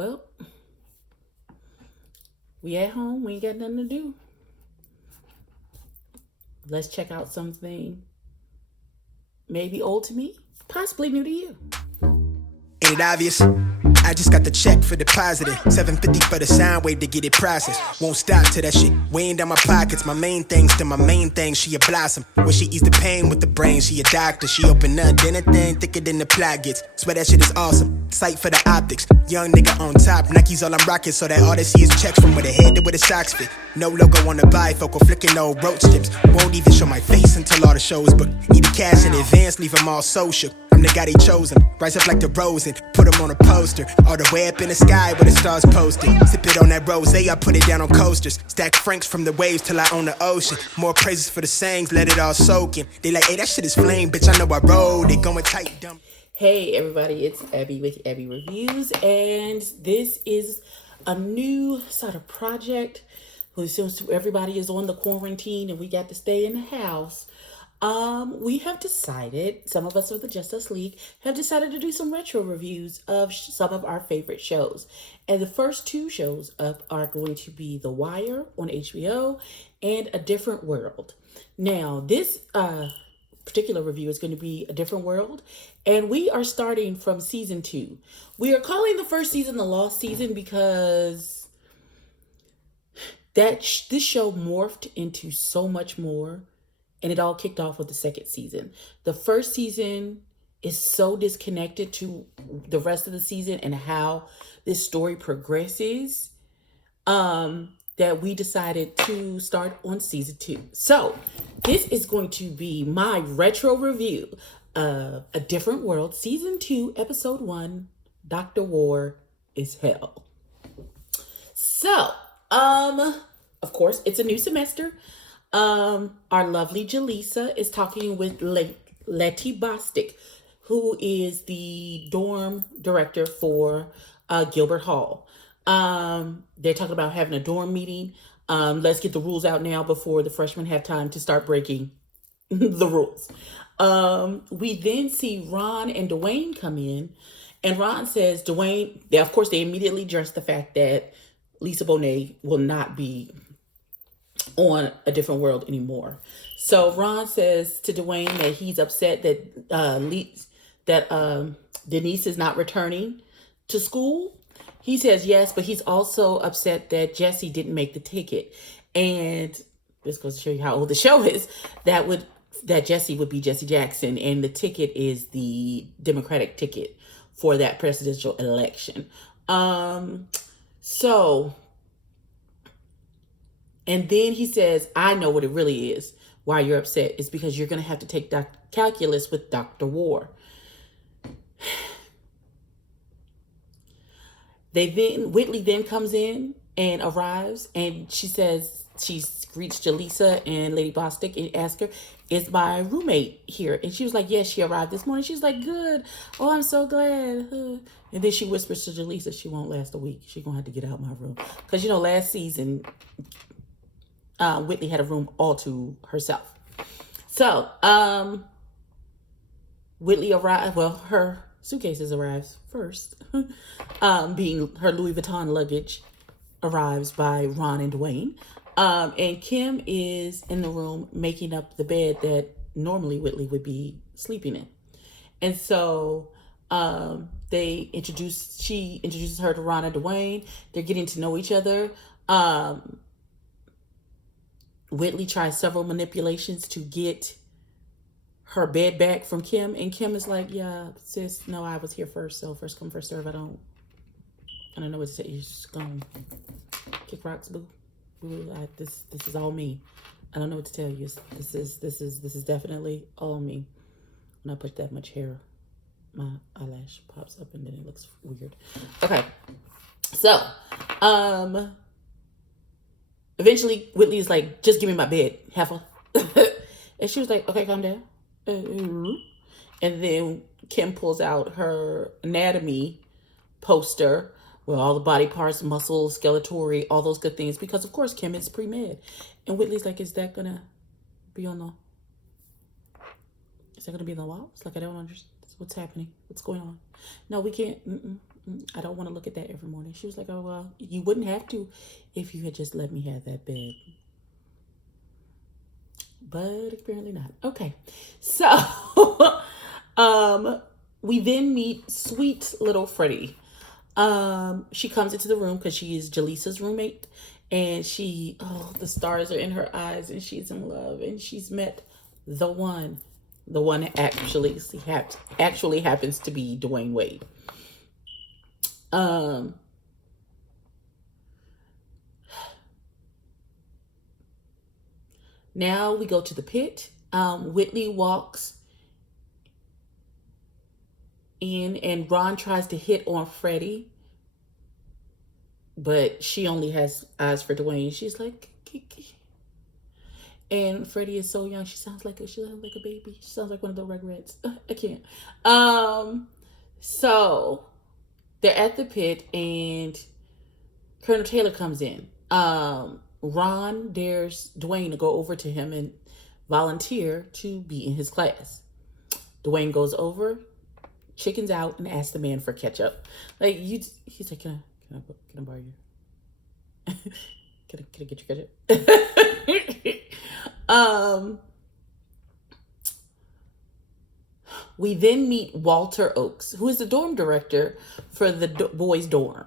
Well, we at home. We ain't got nothing to do. Let's check out something maybe old to me, possibly new to you. Ain't it obvious? I just got the check for depositing. $750 for the sound wave to get it processed. Won't stop till that shit weighing down my pockets. My main thing's to my main thing, she a blossom. When she ease the pain with the brain, she a doctor. She open up anything thicker than the plot gets. Swear that shit is awesome. Sight for the optics. Young nigga on top, Nike's all I'm rocking. So that all they see is checks from where the head to where the socks fit. No logo on the bifocal, flicking old roach tips. Won't even show my face until all the shows booked. Need the cash in advance, leave them all social. I'm the guy they chosen. Rise up like the rose and put them on a poster. All the way up in the sky where the stars posted. Sip it on that rose, I put it down on coasters. Stack francs from the waves till I own the ocean. More praises for the sayings, let it all soak in. They like, hey, that shit is flame, bitch, I know I rode it. Going tight, dumb. Hey everybody, it's Abby with Abby Reviews, and this is a new sort of project. Since everybody is on the quarantine and we got to stay in the house, we have decided, some of us of the Just Us League have decided to do some retro reviews of some of our favorite shows. And the first two shows up are going to be The Wire on HBO and A Different World. Now, this particular review is going to be A Different World, and we are starting from season 2. We are calling the first season the Lost Season because this show morphed into so much more, and it all kicked off with the second season. The first season is so disconnected to the rest of the season and how this story progresses, that we decided to start on season 2. So this is going to be my retro review of A Different World, season 2, episode 1, Dr. War is Hell. So, of course, it's a new semester. Our lovely Jaleesa is talking with Letty Bostic, who is the dorm director for Gilbert Hall. They're talking about having a dorm meeting. Let's get the rules out now before the freshmen have time to start breaking the rules. We then see Ron and Dwayne come in, and Ron says Dwayne, of course, they immediately address the fact that Lisa Bonet will not be on A Different World anymore. So Ron says to Dwayne that he's upset that Denise is not returning to school. He says yes, but he's also upset that Jesse didn't make the ticket. And this goes to show you how old the show is. That Jesse would be Jesse Jackson, and the ticket is the Democratic ticket for that presidential election. And then he says, I know what it really is. Why you're upset is because you're going to have to take calculus with Dr. War. Whitley then comes in and arrives, and she says she's reached Jaleesa and Lady Bostic and asked her, is my roommate here? And she was like, yes, she arrived this morning. She's like, good. Oh, I'm so glad. And then she whispers to Jaleesa she won't last a week. She's going to have to get out of my room. Because, last season, Whitley had a room all to herself. So, Whitley arrived, her suitcases arrives first. Being her Louis Vuitton luggage arrives by Ron and Dwayne. And Kim is in the room making up the bed that normally Whitley would be sleeping in. And so she introduces her to Ron and Dwayne. They're getting to know each other. Whitley tries several manipulations to get her bed back from Kim, and Kim is like, yeah, sis, no, I was here first, so first come, first serve. I don't know what to say. You're just gonna kick rocks, boo. This is all me. I don't know what to tell you. This is definitely all me. When I put that much hair, my eyelash pops up and then it looks weird. Okay, so eventually Whitley is like, just give me my bed, heifer. And she was like, okay, calm down. And then Kim pulls out her anatomy poster with all the body parts, muscles, skeletori, all those good things, because of course Kim is pre-med. And Whitley's like, is that gonna be on the walls? Like, I don't understand what's happening. What's going on? No, we can't. I don't want to look at that every morning. She was like, oh, well, you wouldn't have to if you had just let me have that bed. But apparently not. Okay. So, we then meet sweet little Freddie. She comes into the room because she is Jaleesa's roommate. And the stars are in her eyes and she's in love. And she's met the one. The one actually happens to be Dwayne Wade. Now we go to the pit. Whitley walks in and Ron tries to hit on Freddie. But she only has eyes for Dwayne. She's like, Kiki. And Freddie is so young. She sounds like a baby. She sounds like one of the Rugrats. I can't. So they're at the pit and Colonel Taylor comes in. Ron dares Dwayne to go over to him and volunteer to be in his class. Dwayne goes over, chickens out, and asks the man for ketchup. He's like, can I borrow you? Can I get your ketchup? We then meet Walter Oakes, who is the dorm director for the boys' dorm.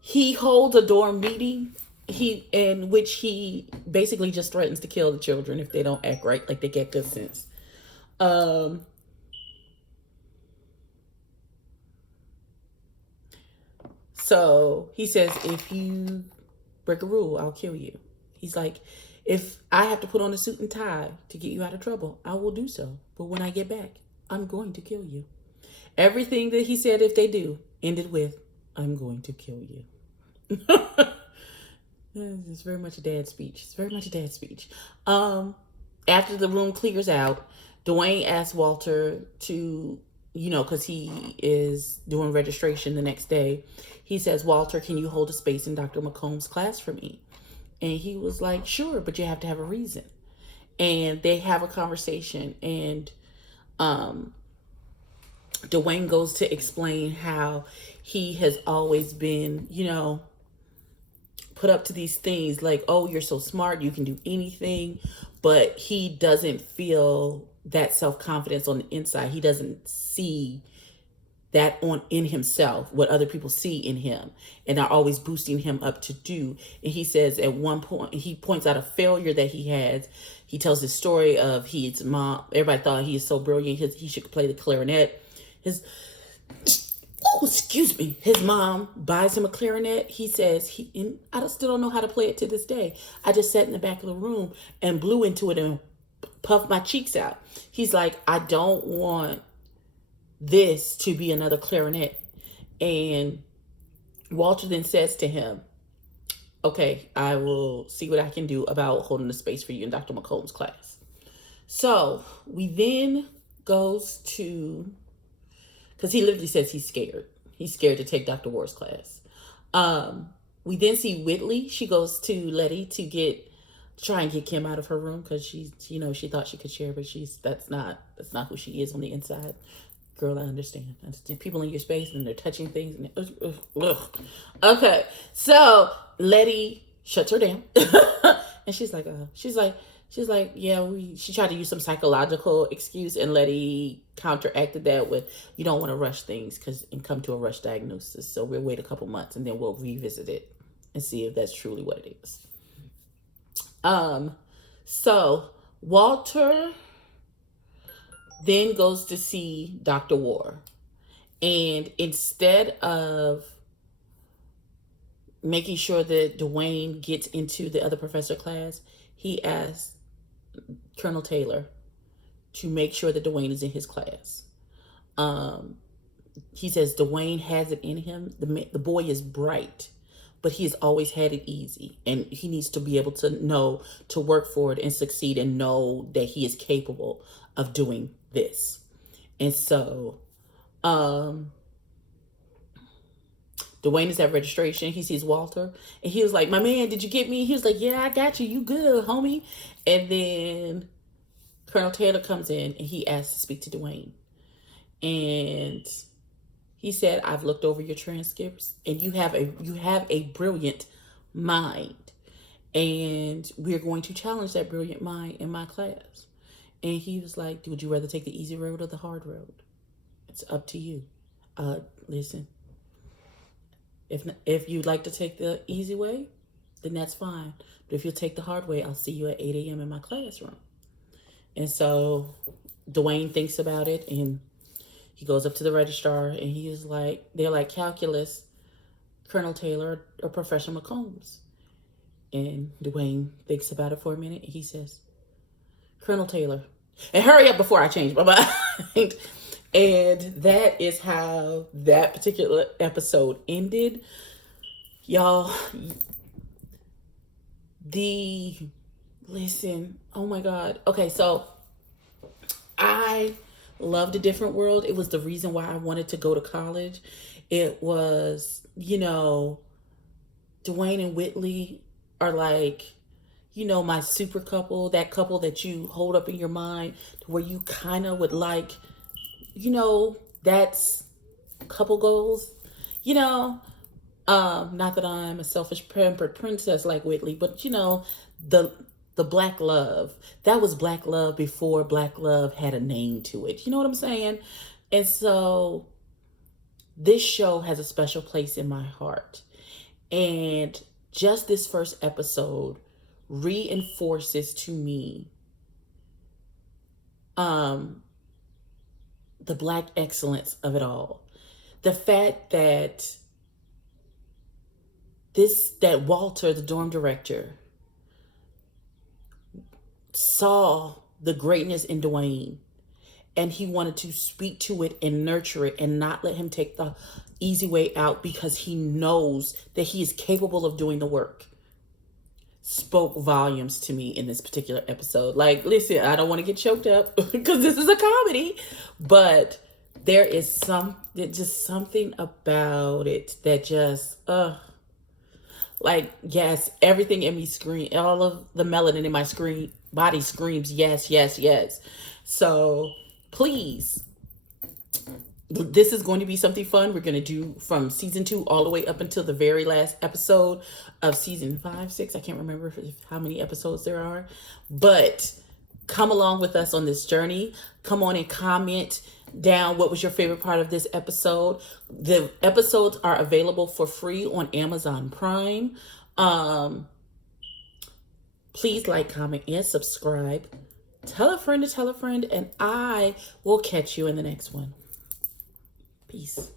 He holds a dorm meeting in which he basically just threatens to kill the children if they don't act right, like they get good sense. So he says, if you break a rule, I'll kill you. He's like, if I have to put on a suit and tie to get you out of trouble, I will do so. But when I get back, I'm going to kill you. Everything that he said, if they do, ended with, I'm going to kill you. It's very much a dad speech. After the room clears out, Dwayne asks Walter to, because he is doing registration the next day. He says, Walter, can you hold a space in Dr. McComb's class for me? And he was like, sure, but you have to have a reason. And they have a conversation, and Dwayne goes to explain how he has always been, put up to these things like, oh, you're so smart, you can do anything. But he doesn't feel that self-confidence on the inside. He doesn't see that in himself, what other people see in him and are always boosting him up to do. And he says at one point, he points out a failure that he has. He tells his story of his mom. Everybody thought he is so brilliant, he should play the clarinet. His mom buys him a clarinet. He says, I still don't know how to play it to this day. I just sat in the back of the room and blew into it and puffed my cheeks out. He's like, I don't want this to be another clarinet. And Walter then says to him, okay, I will see what I can do about holding the space for you in Dr. McComb's class. So we then goes to, because he literally says he's scared. He's scared to take Dr. Ward's class. We then see Whitley. She goes to Letty to try and get Kim out of her room because she thought she could share, but that's not who she is on the inside. Girl, I understand. People in your space and they're touching things. Okay, so Letty shuts her down, and she's like, yeah. She tried to use some psychological excuse, and Letty counteracted that with, you don't want to rush things and come to a rush diagnosis. So we'll wait a couple months and then we'll revisit it and see if that's truly what it is. So Walter then goes to see Dr. Ward. And instead of making sure that Dwayne gets into the other professor class, he asks Colonel Taylor to make sure that Dwayne is in his class. He says Dwayne has it in him. The boy is bright, but he has always had it easy. And he needs to be able to know to work for it and succeed and know that he is capable of doing this. And so Dwayne is at registration. He sees Walter and he was like, my man, did you get me? He was like, yeah, I got you. You good, homie. And then Colonel Taylor comes in and he asks to speak to Dwayne. And He said, I've looked over your transcripts and you have a brilliant mind. And we're going to challenge that brilliant mind in my class. And he was like, would you rather take the easy road or the hard road? It's up to you. Listen, if you'd like to take the easy way, then that's fine. But if you'll take the hard way, I'll see you at 8 a.m. in my classroom. And so Dwayne thinks about it, and he goes up to the registrar, and he is like, they're like, calculus, Colonel Taylor, or Professor McCombs. And Dwayne thinks about it for a minute, and he says, Colonel Taylor. And hurry up before I change my mind. And that is how that particular episode ended. Y'all, listen, oh my God. Okay, so I loved A Different World. It was the reason why I wanted to go to college. It was, Dwayne and Whitley are like, my super couple, that couple that you hold up in your mind to where you kind of would like, that's couple goals, not that I'm a selfish pampered princess like Whitley, but the black love, that was black love before black love had a name to it. You know what I'm saying? And so this show has a special place in my heart. And just this first episode reinforces to me the black excellence of it all. The fact that Walter, the dorm director, saw the greatness in Dwayne, and he wanted to speak to it and nurture it and not let him take the easy way out because he knows that he is capable of doing the work, spoke volumes to me in this particular episode. Like, listen, I don't want to get choked up because this is a comedy, but there is something about it that just, yes, everything in me all of the melanin in my body screams, yes, yes, yes. So please, this is going to be something fun. We're going to do from season 2 all the way up until the very last episode of season 5, 6. I can't remember how many episodes there are, but come along with us on this journey. Come on and comment down what was your favorite part of this episode. The episodes are available for free on Amazon Prime. Please like, comment, and subscribe. Tell a friend to tell a friend, and I will catch you in the next one. Peace.